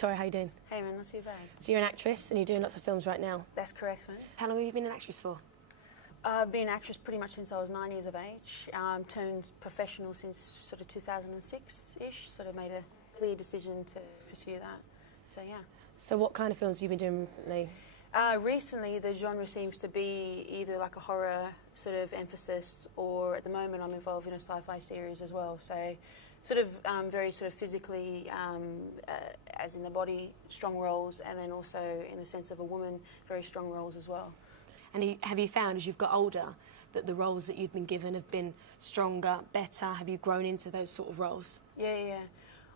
Victoria, how you doing? Hey man, not too bad. So you're an actress and you're doing lots of films right now. That's correct, mate. How long have you been an actress for? I've been an actress pretty much since I was 9 years of age. Turned professional since sort of 2006-ish. Sort of made a clear decision to pursue that. So yeah. So what kind of films have you been doing lately? Recently, the genre seems to be either like a horror sort of emphasis, or at the moment I'm involved in a sci-fi series as well. So sort of very sort of physically, as in the body, strong roles, and then also in the sense of a woman, very strong roles as well. And have you found, as you've got older, that the roles that you've been given have been stronger, better? Have you grown into those sort of roles? Yeah.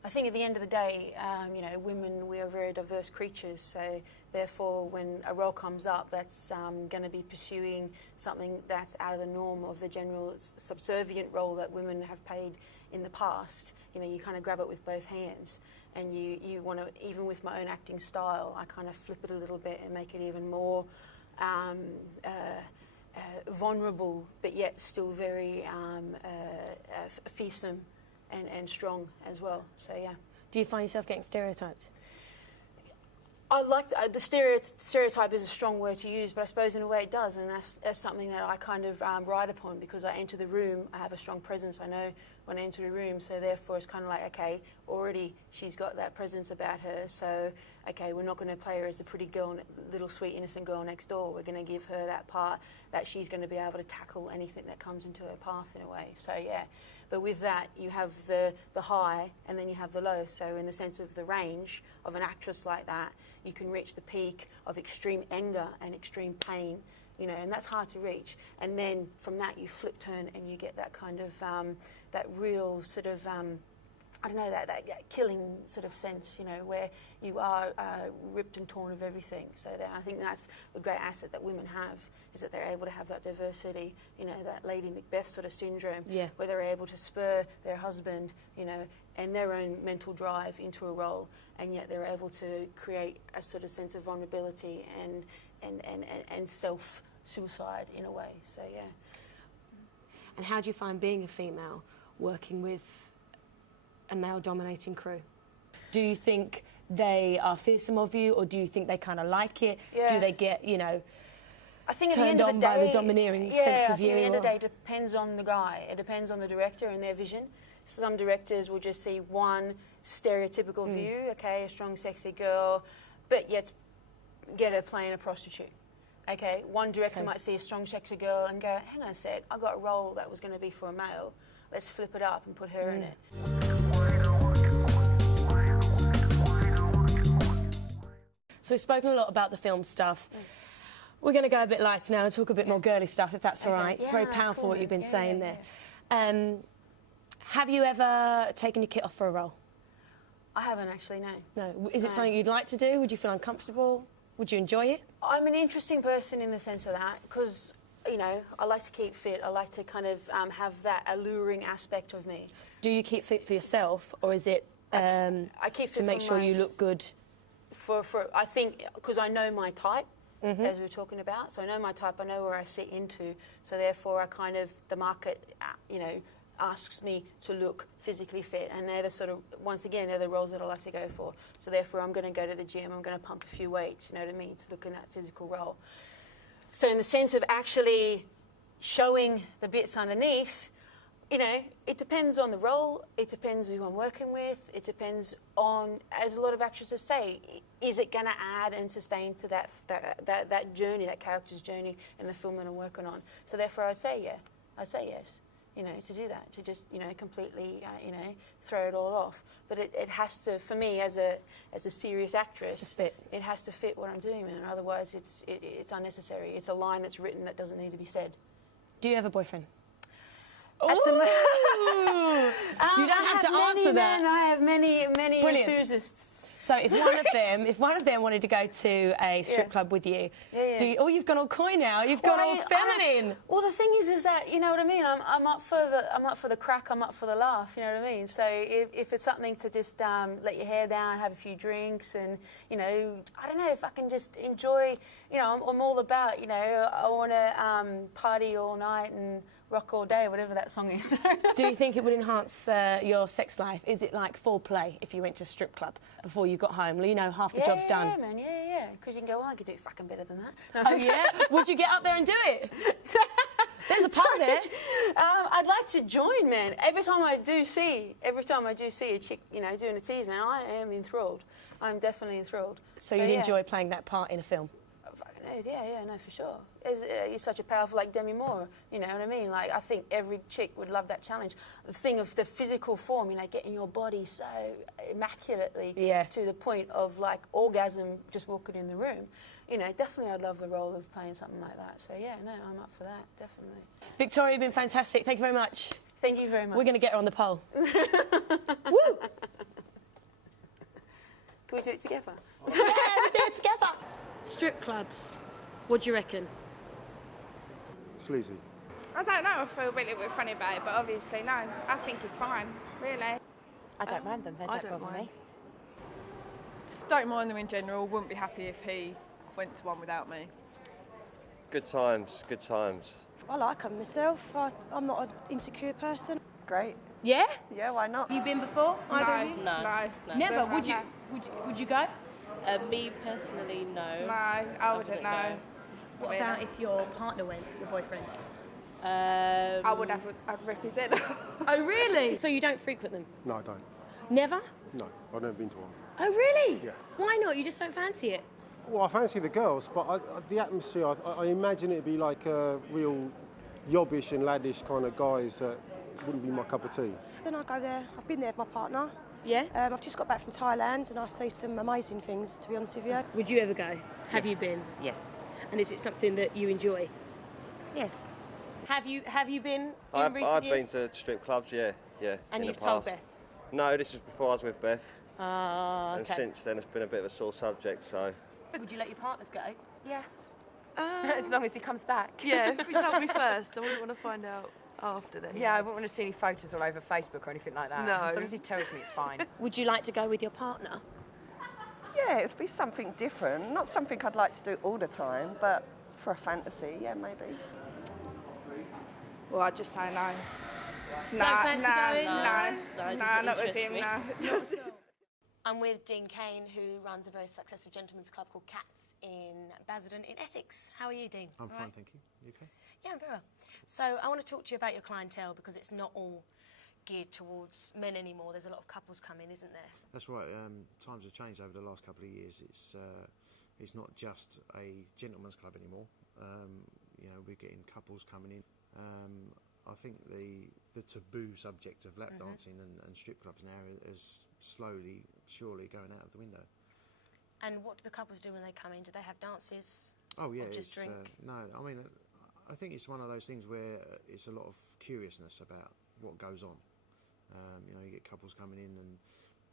I think at the end of the day, you know, women, we are very diverse creatures, so therefore when a role comes up that's going to be pursuing something that's out of the norm of the general subservient role that women have played in the past, you know, you kind of grab it with both hands, and you want to, even with my own acting style, I kind of flip it a little bit and make it even more vulnerable, but yet still very fearsome and strong as well. So yeah. Do you find yourself getting stereotyped? I like the stereotype is a strong word to use, but I suppose in a way it does, and that's something that I kind of ride upon, because I enter the room, I have a strong presence, I know when I enter the room, so therefore it's kind of like, okay, already she's got that presence about her, so okay, we're not going to play her as the pretty girl, little sweet innocent girl next door, we're going to give her that part that she's going to be able to tackle anything that comes into her path in a way. So yeah, but with that you have the high and then you have the low, so in the sense of the range of an actress like that, you can reach the peak of extreme anger and extreme pain, you know, and that's hard to reach. And then from that you flip turn and you get that kind of, that real sort of, I don't know, that killing sort of sense, you know, where you are ripped and torn of everything. So I think that's the great asset that women have, is that they're able to have that diversity, you know, that Lady Macbeth sort of syndrome, where they're able to spur their husband, you know, and their own mental drive into a role, and yet they're able to create a sort of sense of vulnerability and self-suicide in a way. So yeah. And how do you find being a female working with a male-dominating crew? Do you think they are fearsome of you, or do you think they kind of like it? Yeah. Do they get, you know, I think turned on by the domineering sense of you? At the end of the day, it depends on the guy. It depends on the director and their vision. Some directors will just see one stereotypical view, okay, a strong, sexy girl, but yet get her playing a prostitute. Okay, one director might see a strong, sexy girl and go, hang on a sec, I got a role that was going to be for a male. Let's flip it up and put her in it. So we've spoken a lot about the film stuff. We're going to go a bit lighter now and talk a bit more girly stuff, if that's all right. Yeah, very that's powerful cool, what you've been saying yeah. there. Have you ever taken your kit off for a role? I haven't actually, no. No. Is it something you'd like to do? Would you feel uncomfortable? Would you enjoy it? I'm an interesting person in the sense of that, because, you know, I like to keep fit. I like to kind of have that alluring aspect of me. Do you keep fit for yourself, or is it I keep fit to make sure you look good? I think, because I know my type, as we were talking about, so I know my type, I know where I sit into, so therefore I kind of, the market, you know, asks me to look physically fit, and they're the sort of, once again, they're the roles that I like to go for. So therefore I'm going to go to the gym, I'm going to pump a few weights, you know what I mean, to look in that physical role. So in the sense of actually showing the bits underneath, you know, it depends on the role, it depends who I'm working with, it depends on, as a lot of actresses say, is it going to add and sustain to that journey, that character's journey in the film that I'm working on. So therefore I say yeah, I say yes. You know, to do that, to just, you know, completely, you know, throw it all off. But it has to, for me, as a serious actress, it has to fit what I'm doing, man. Otherwise, it's unnecessary. It's a line that's written that doesn't need to be said. Do you have a boyfriend? At the moment, you don't have to answer that. I have many Brilliant. enthusiasts. So if one of them wanted to go to a strip club with you, do you, oh, you've gone all coy now. You've gone all feminine. Well, the thing is that, you know what I mean. I'm up for the crack. I'm up for the laugh. You know what I mean. So if it's something to just let your hair down, have a few drinks, and, you know, I don't know, if I can just enjoy. You know, I'm all about. You know, I want to party all night and rock all day, whatever that song is. Do you think it would enhance your sex life? Is it like foreplay if you went to a strip club before you got home? You know, half the job's done. Yeah, man, yeah. Because you can go, I could do fucking better than that. No, oh, yeah? Would you get up there and do it? There's a part there. I'd like to join, man. Every time I do see a chick, you know, doing a tease, man, I am enthralled. I'm definitely enthralled. So you'd enjoy playing that part in a film? Yeah, no, for sure. You're such a powerful, like Demi Moore, you know what I mean? Like, I think every chick would love that challenge. The thing of the physical form, you know, getting your body so immaculately to the point of, like, orgasm just walking in the room. You know, definitely I'd love the role of playing something like that. So, yeah, no, I'm up for that, definitely. Victoria, you've been fantastic. Thank you very much. Thank you very much. We're going to get her on the pole. Woo! Can we do it together? Yeah, we'll do it together. Strip clubs, what do you reckon? Sleazy. I don't know, I feel a little bit funny about it, but obviously, no, I think it's fine, really. I don't mind them, they don't bother me. Don't mind them in general, wouldn't be happy if he went to one without me. Good times, good times. I like them myself. I'm not an insecure person. Great. Yeah? Yeah, why not? Have you been before? No. Never? Would you go? Me personally, no. No, I wouldn't know. What about if your partner went, your boyfriend? I'd represent. Oh, really? So you don't frequent them? No, I don't. Never? No, I've never been to one. Oh, really? Yeah. Why not? You just don't fancy it? Well, I fancy the girls, but the atmosphere, I imagine it'd be like real yobbish and laddish kind of guys that wouldn't be my cup of tea. Then I go there. I've been there with my partner. Yeah? I've just got back from Thailand and I see some amazing things, to be honest with you. Would you ever go? Have you been? Yes. And is it something that you enjoy? Yes. Have you been in recent I've years? been to strip clubs, yeah. And in you've the told past. Beth? No, this was before I was with Beth. Ah, okay. And since then it's been a bit of a sore subject, so... Would you let your partners go? Yeah. As long as he comes back. Yeah, if you told me first, I wouldn't want to find out after then. Yeah, I wouldn't want to see any photos all over Facebook or anything like that. No. As long as he tells me it's fine. Would you like to go with your partner? Yeah, it'd be something different. Not something I'd like to do all the time, but for a fantasy, yeah, maybe. Well, I'd just say no. Don't fancy going? No, not with him, no. I'm with Dean Kayne, who runs a very successful gentleman's club called Cats in Basildon in Essex. How are you, Dean? I'm fine, thank you. You okay? Yeah, I'm very well. So I want to talk to you about your clientele because it's not all geared towards men anymore. There's a lot of couples coming, isn't there? That's right. Times have changed over the last couple of years. It's not just a gentleman's club anymore. You know, we're getting couples coming in. I think the taboo subject of lap dancing and strip clubs now is slowly, surely going out of the window. And what do the couples do when they come in? Do they have dances? Oh yeah, or just drink? No, I mean, I think it's one of those things where it's a lot of curiousness about what goes on. You know, you get couples coming in and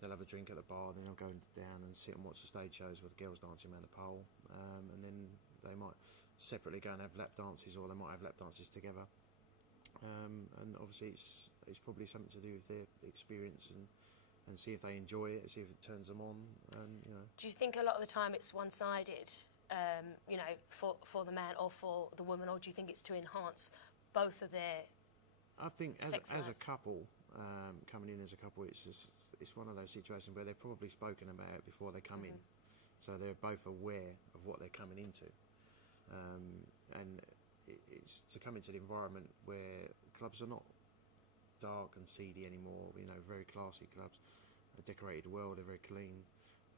they'll have a drink at the bar, then they'll go down and sit and watch the stage shows with the girls dancing around the pole, and then they might separately go and have lap dances, or they might have lap dances together. And obviously it's probably something to do with their experience and see if they enjoy it, see if it turns them on, and you know. Do you think a lot of the time it's one-sided, you know, for the man or for the woman, or do you think it's to enhance both of their? I think as a couple, coming in as a couple, it's one of those situations where they've probably spoken about it before they come in, so they're both aware of what they're coming into, and it's to come into the environment where clubs are not dark and seedy anymore. You know, very classy clubs, they're decorated well, they're very clean,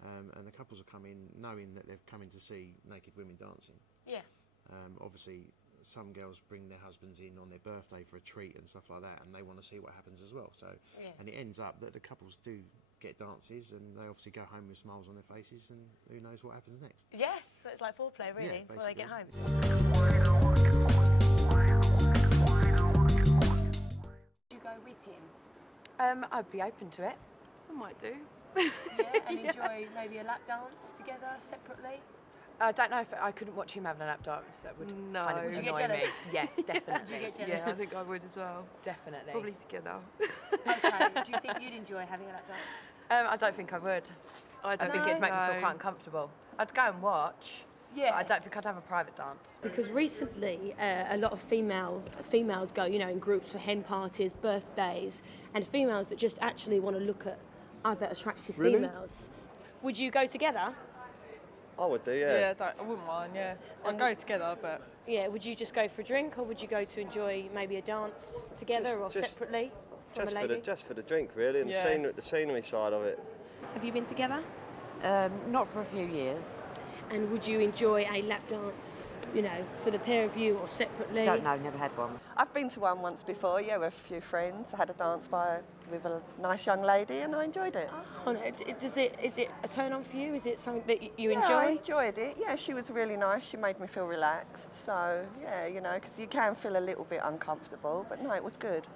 and the couples are coming knowing that they've come in to see naked women dancing. Yeah. Obviously, some girls bring their husbands in on their birthday for a treat and stuff like that, and they want to see what happens as well. So, and it ends up that the couples do get dances, and they obviously go home with smiles on their faces, and who knows what happens next. Yeah, so it's like foreplay, really, before they get home. Do you go with him? I'd be open to it. I might do. Yeah, and enjoy maybe a lap dance together separately? I don't know if I couldn't watch him having a lap dance. That would kind of Would you annoy get me. jealous? Yes, Would definitely. you get jealous? Yeah, I think I would as well. Definitely. Probably together. Okay. Do you think you'd enjoy having a lap dance? I don't think I would. I think it'd make me feel quite uncomfortable. I'd go and watch, Yeah. But I don't think I'd have a private dance. Because recently, a lot of females go, you know, in groups for hen parties, birthdays, and females that just actually want to look at other attractive Really? females. Would you go together? I would do, yeah. Yeah, I wouldn't mind, yeah. I'd go together, but... Yeah, would you just go for a drink, or would you go to enjoy maybe a dance together or separately from a lady? Just for the drink, really, and Yeah. the scenery side of it. Have you been together? Not for a few years. And would you enjoy a lap dance, you know, for the pair of you or separately? Don't know, never had one. I've been to one once before, yeah, with a few friends. I had a dance with a nice young lady and I enjoyed it. Oh, no. Is it a turn on for you? Is it something that you Yeah, enjoy? I enjoyed it. Yeah, she was really nice. She made me feel relaxed. So, yeah, you know, because you can feel a little bit uncomfortable, but no, it was good.